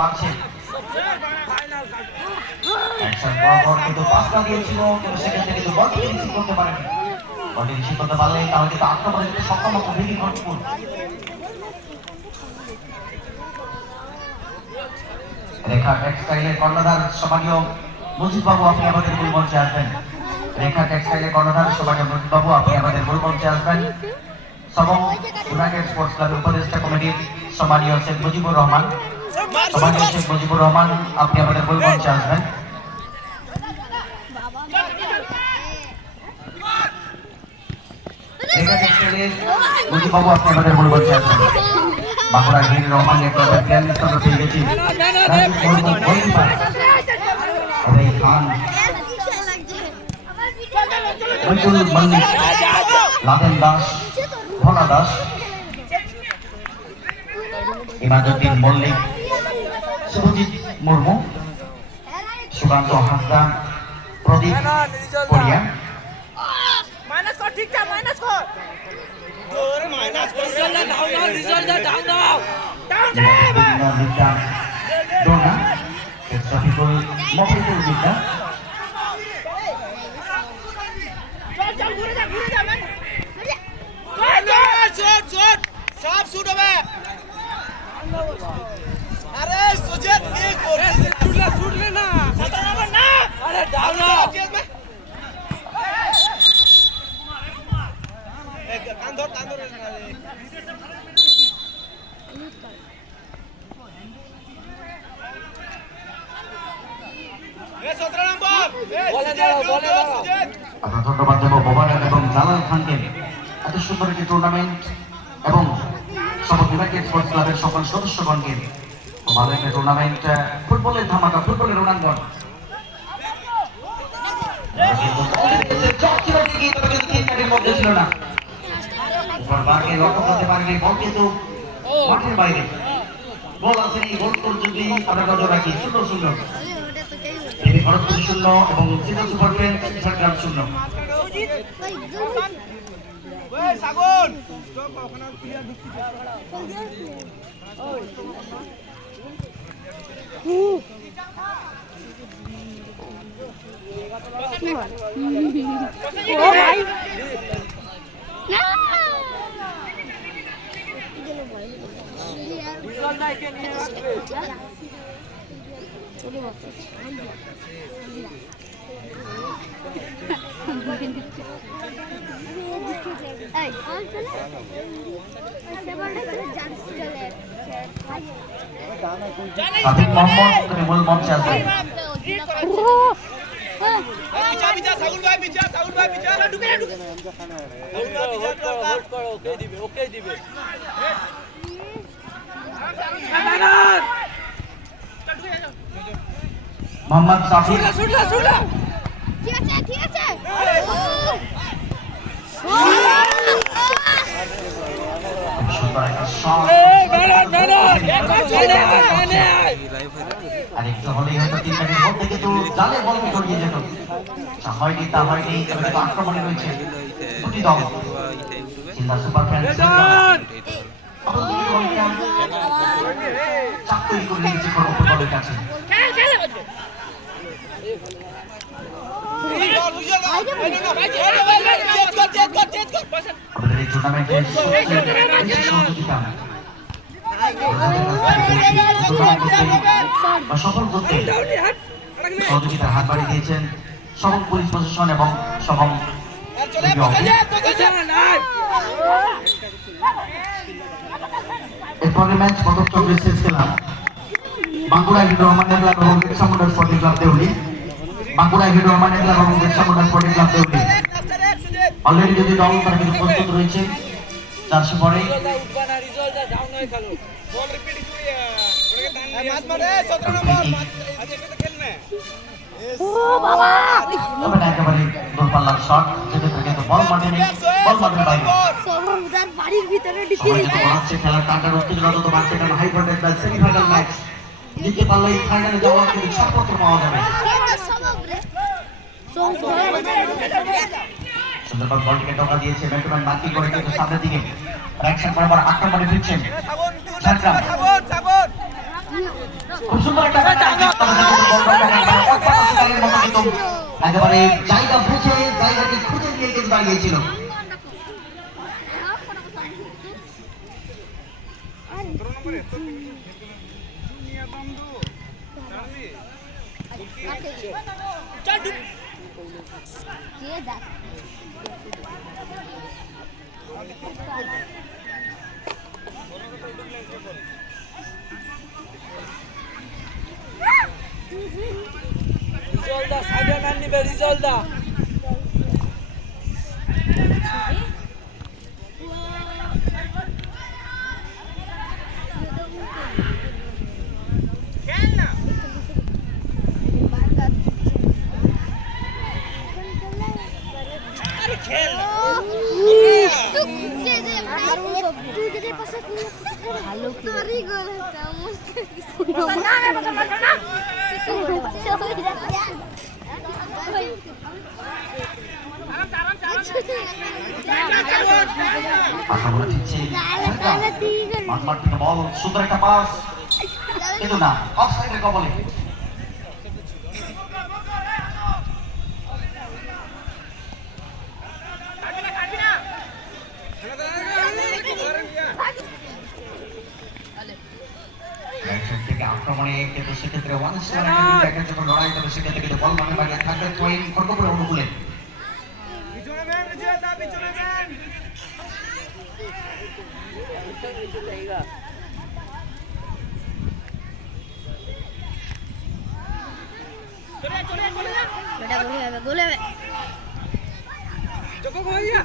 বাড়ছে। কিন্তু পাঁচটা দিয়েছিল, কিন্তু সেক্ষেত্রে কিন্তু বলটি রিসিভ করতে পারেনি। বলটি রিসিভ করতে পারলে তাহলে কিন্তু আক্রমণে কিন্তু সক্ষম হতো ভিডি ভরপুর। রেখা টেক্সটাইলের কর্ণধার সম্মানীয় মুজিববাবু, আপনি আমাদের মূল মঞ্চে আসবেন। রেখা টেক্সটাইলের কর্ণধার সম্মানীয় মুজিববাবু, আপনি আমাদের মূল মঞ্চে আসবেন। সবং ইউনাইটেড স্পোর্টস ক্লাবের উপদেষ্টা কমিটির সম্মানীয় শেখ মুজিবুর রহমান, সম্মানীয় শেখ মুজিবুর রহমান, আপনি আমাদের মূল মঞ্চে আসবেন। রেখা টেক্সটাইলের মুজিববাবু, আপনি আমাদের মূল মঞ্চে আসবেন। বাঁকুড়া হির রহমান ক্লাবের প্লেয়ার লিস্ট আমরা পেয়ে গেছি। মল্লিক, লাদেন দাস, ভোলা দাস, ইমাদুদ্দিন মল্লিক, শুভজিৎ মুর্মু, সুকান্ত হাসদা, প্রদীপ পড়িয়া, মফিজুল বিদ্যা, अरे सुजत एक छूट लेना अरे डाल ना कांदर ধন্যবাদ দেব মোবারক এবং জালাল খানকে এত সুন্দর একটি টুর্নামেন্ট এবং সব ইউনাইটেড স্পোর্টস ক্লাবের সকল সদস্যগণকে ভালো একটা টুর্নামেন্ট, ফুটবলের ধামাকা, ফুটবলের রোনাঙ্গন। ছিল না, লক্ষ্য করতে পারেনি, বল কিন্তু মাঠের বাইরে। বল আছে, গোল পর্যন্ত আমরা নজর রাখি। 0-0 খড়গপুর 0 এবং season super friend Jhargram 0। সাবিক Mohammad তুমি মূল মঞ্চে আসবেন। মোহাম্মদ সাফি, ঠিক আছে আরেকটু হলেই হয়তো 3 মিনিটের মধ্যে কিন্তু জালে বল জড়িয়ে যেত। হয়নি, তা হয়নি, আক্রমণে রয়েছে দুটি দল। চিন্তা সুপার ফ্যান চাকরি করে নিয়েছে খড়গপুর দলের কাছে। আমাদের এই টুর্নামেন্টের সফল করতে সহযোগিতার হাত বাড়িয়ে দিয়েছেন সবং পুলিশ প্রশাসন এবং সবং। এরপরে ম্যাচ প্রদত্ত শেষ খেলা বাঁকুড়া হির রহমান ক্লাব এবং Birsamunda sporting club Deuli. Bankura Hir Rahman club এবং Birsamunda sporting club Deuli already যদি দল তারা কিন্তু প্রস্তুত রয়েছে। চারশো পরে একেবারে দূরপাল্লার শট যেতে থাকে, বল মাঠে নেই, বল মাঠের বাইরে। খেলার টাকার উত্তেজনা তো বাড়ছে, কারণ high voltage match, semifinal match জিততে পারলে ফাইনালে যাওয়ার কিন্তু সবপত্র পাওয়া যাবে। সুন্দরবন বলটিকে টোকা দিয়েছে, ব্যাটসম্যান মার্কিং করে কিন্তু সামনের দিকে অ্যাকশন বরাবর আক্রমণে ফিরছেন ঝাড়গ্রাম। খুব সুন্দর একটা একেবারে জায়গা বুঝে জায়গাটি খুঁজে নিয়ে কিন্তু দাঁড়িয়েছিল। রিজলদা সাইডে ম্যান নিবে রিজলদা আরে খেল না ভালো তোরই গোল হতো বল সুন্দর একটা পাস কিন্তু না অফসাইডের কবলে। আক্রমণে কিন্তু সেক্ষেত্রে একের জন্য লড়াই তবে সেক্ষেত্রে কিন্তু বল মানে বাইরে থাকবে পয়েন্ট খড়গপুরের অনুকূলে। গোলে চকো ভাইয়া